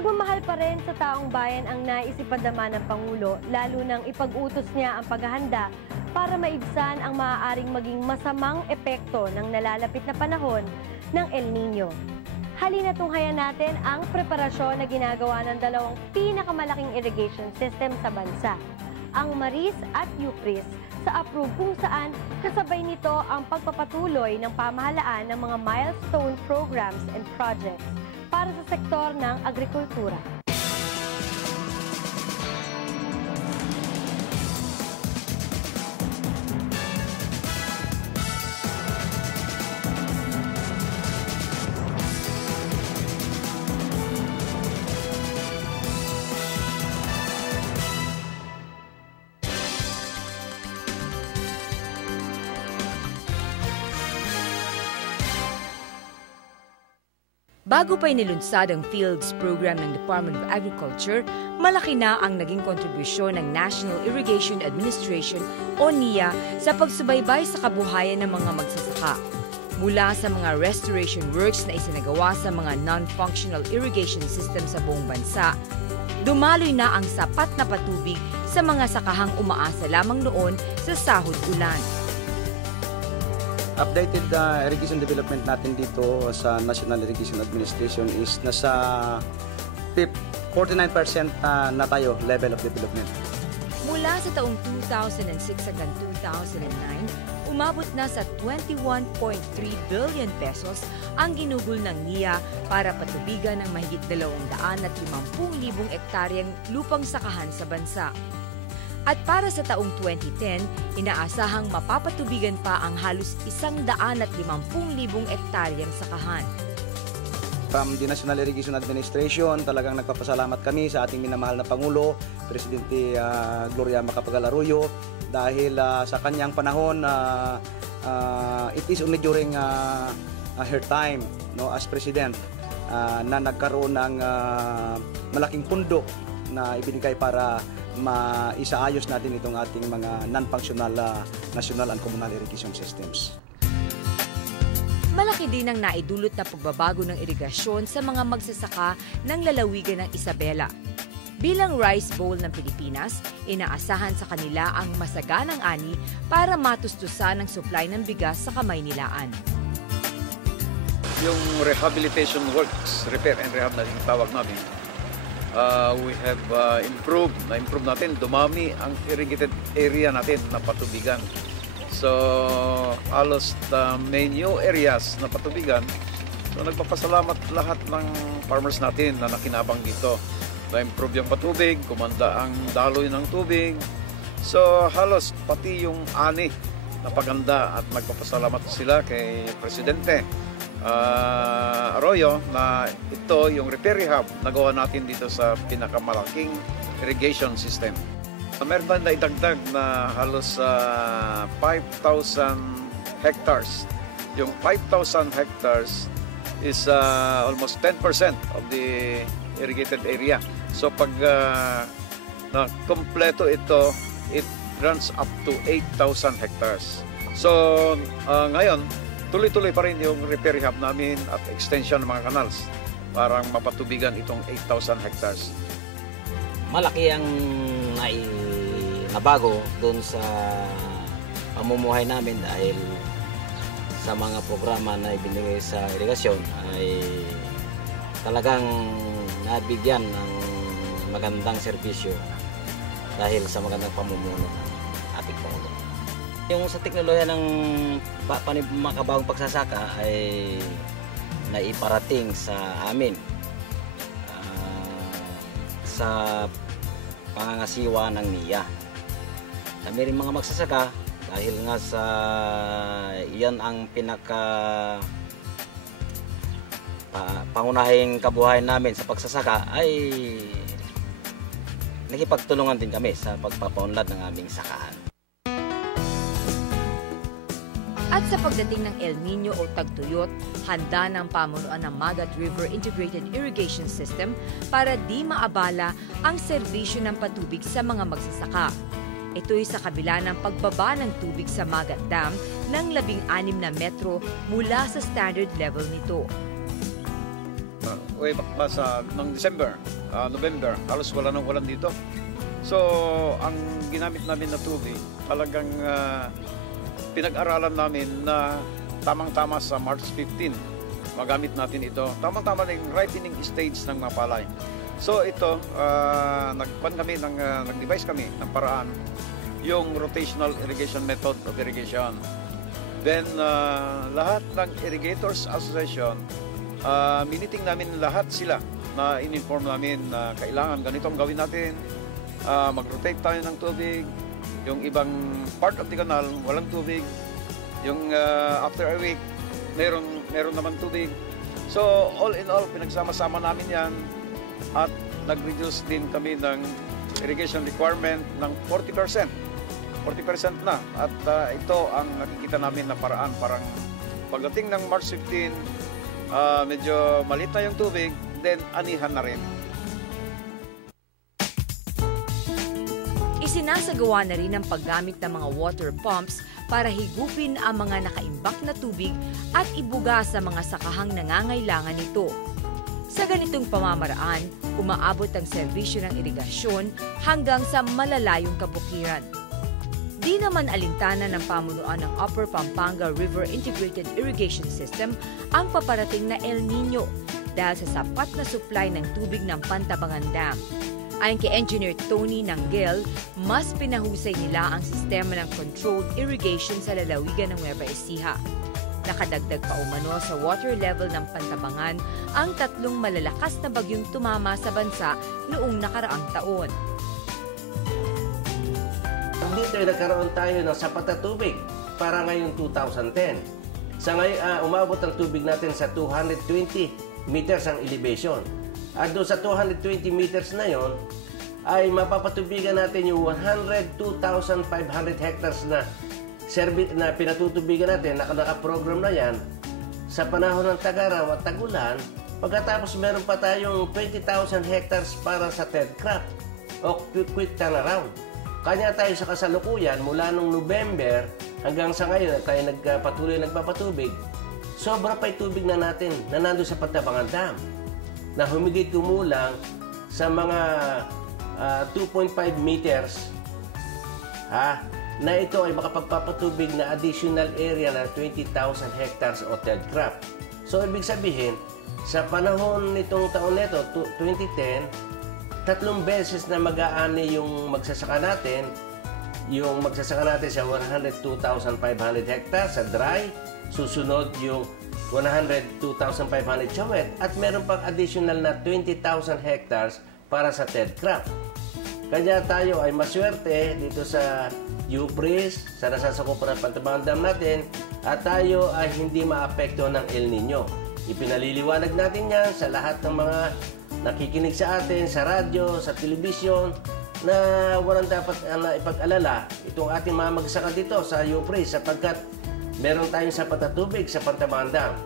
Pagmamahal pa rin sa taong bayan ang naisipadama ng Pangulo, lalo nang ipag-utos niya ang paghahanda para maibsan ang maaaring maging masamang epekto ng nalalapit na panahon ng El Nino. Halina tunghayan natin ang preparasyon na ginagawa ng dalawang pinakamalaking irrigation system sa bansa, ang Maris at Yupris, sa approve kung saan kasabay nito ang pagpapatuloy ng pamahalaan ng mga milestone programs and projects para sa sektor ng agrikultura. Bago pa inilunsad ang Fields Program ng Department of Agriculture, malaki na ang naging kontribusyon ng National Irrigation Administration o NIA sa pagsubaybay sa kabuhayan ng mga magsasaka. Mula sa mga restoration works na isinagawa sa mga non-functional irrigation system sa buong bansa, dumaloy na ang sapat na patubig sa mga sakahang umaasa lamang noon sa sahod ulan. Updated irrigation development natin dito sa National Irrigation Administration is nasa 49% na tayo level of development. Mula sa taong 2006 hanggang 2009, umabot na sa 21.3 billion pesos ang ginugol ng NIA para patubigan ng mahigit 250,000 ektaryang lupang sakahan sa bansa. At para sa taong 2010, inaasahang mapapatubigan pa ang halos 150,000 ektaryang sakahan. From the National Irrigation Administration, talagang nagpapasalamat kami sa ating minamahal na Pangulo, Presidente Gloria Macapagal Arroyo, dahil sa kanyang panahon, it is only during her time as President na nagkaroon ng malaking pundo na ibinigay para maisaayos natin itong ating mga non-functional national and communal irrigation systems. Malaki din ang naidulot na pagbabago ng irigasyon sa mga magsasaka ng lalawigan ng Isabela. Bilang Rice Bowl ng Pilipinas, inaasahan sa kanila ang masaganang ani para matustusan ang supply ng bigas sa Kamaynilaan. Yung rehabilitation works, repair and rehab na tawag namin, we have improved natin, dumami ang irrigated area natin na patubigan. So, halos may new areas na patubigan. So, nagpapasalamat lahat ng farmers natin na nakinabang dito. Na-improve yung patubig, kumanda ang daloy ng tubig. So, halos pati yung ani napaganda at magpapasalamat sila kay Presidente Arroyo na ito yung repair rehab nagawa natin dito sa pinakamalaking irrigation system. Meron tayong naidagdag na halos 5,000 hectares. Yung 5,000 hectares is almost 10% of the irrigated area. So pag na-kompleto ito, it runs up to 8,000 hectares. So ngayon, tuloy-tuloy pa rin yung repair rehab namin at extension ng mga canals para mapatubigan itong 8,000 hectares. Malaki ang nabago doon sa pamumuhay namin dahil sa mga programa na ibinigay sa irigasyon ay talagang nabigyan ng magandang serbisyo dahil sa magandang pamumuno ng ating Pangulo. Yung sa teknolohiya ng makabagong pagsasaka ay naiparating sa amin sa pangangasiwa ng NIA. Kami rin mga magsasaka dahil nga sa iyan ang pangunahing kabuhayan namin sa pagsasaka ay nakipagtulungan din kami sa pagpapaunlad ng aming sakahan. At sa pagdating ng El Nino o tagtuyot, handa ng pamunuan ng Magat River Integrated Irrigation System para di maabala ang serbisyo ng patubig sa mga magsasaka. Ito'y sa kabila ng pagbaba ng tubig sa Magat Dam ng 16 na metro mula sa standard level nito. way back pa ng December, November, halos wala nang ulan dito. So, ang ginamit namin na tubig, talagang pinag-aralan namin na tamang-tama sa March 15, magamit natin ito. Tamang-tama na yung ripening stage ng mga palay. So, ito, nag-devise kami ng paraan, yung rotational irrigation method of irrigation. Then, lahat ng Irrigators Association, miniting namin lahat sila na in-inform namin na kailangan ganito ang gawin natin, mag-rotate tayo ng tubig, yung ibang part of the canal walang tubig, yung after a week meron naman tubig. So all in all, pinagsama-sama namin yan at nag-reduce din kami ng irrigation requirement ng 40% na, at ito ang nakikita namin na paraan. Parang pagdating ng March 15, medyo maliit na yung tubig, then anihan na rin. Isinasagawa na rin ang paggamit ng mga water pumps para higupin ang mga nakaimbak na tubig at ibuga sa mga sakahang nangangailangan nito. Sa ganitong pamamaraan, umaabot ang serbisyo ng irigasyon hanggang sa malalayong kabukiran. Di naman alintana ng pamunuan ng Upper Pampanga River Integrated Irrigation System ang paparating na El Nino dahil sa sapat na supply ng tubig ng Pantabangan Dam. Ayon kay Engineer Tony Nanggel, mas pinahusay nila ang sistema ng controlled irrigation sa lalawigan ng Nueva Ecija. Nakadagdag pa umano sa water level ng Pantabangan ang 3 malalakas na bagyong tumama sa bansa noong nakaraang taon. Dito ay nagkaroon tayo ng sapat na tubig para ngayong 2010. Sa ngayon, umabot ang tubig natin sa 220 meters ang elevation. At doon sa 220 meters na yon, ay mapapatubigan natin yung 102,500 hectares na pinatutubigan natin, naka-program na yan, sa panahon ng tag-araw at tag-ulan. Pagkatapos meron pa tayong 20,000 hectares para sa third crop o quick turnaround. Kanya tayo sa kasalukuyan, mula nung November hanggang sa ngayon, tayo patuloy nagpapatubig, sobra pa yung tubig na natin na nandun sa Pantabangan Dam, na humigit kumulang sa mga 2.5 meters na ito ay makapagpapatubig na additional area na 20,000 hectares o third crop. So, ibig sabihin, sa panahon nitong taon nito, 2010, 3 beses na mag-aani yung magsasaka natin. Yung magsasaka natin sa 102,500 hectares sa dry, susunod yung 102,500 sa wet, at meron pang additional na 20,000 hectares para sa third crop. Kanya tayo ay maswerte dito sa UPRIS, sa nasasakupan ng Pantabangan Dam natin, at tayo ay hindi maapekto ng El Nino. Ipinaliliwanag natin yan sa lahat ng mga nakikinig sa atin, sa radyo, sa telebisyon, na walang dapat ipag-alala itong ating mga magsasaka dito sa UPRIS sapagkat meron tayong sapat na tubig sa Pantabangan Dam.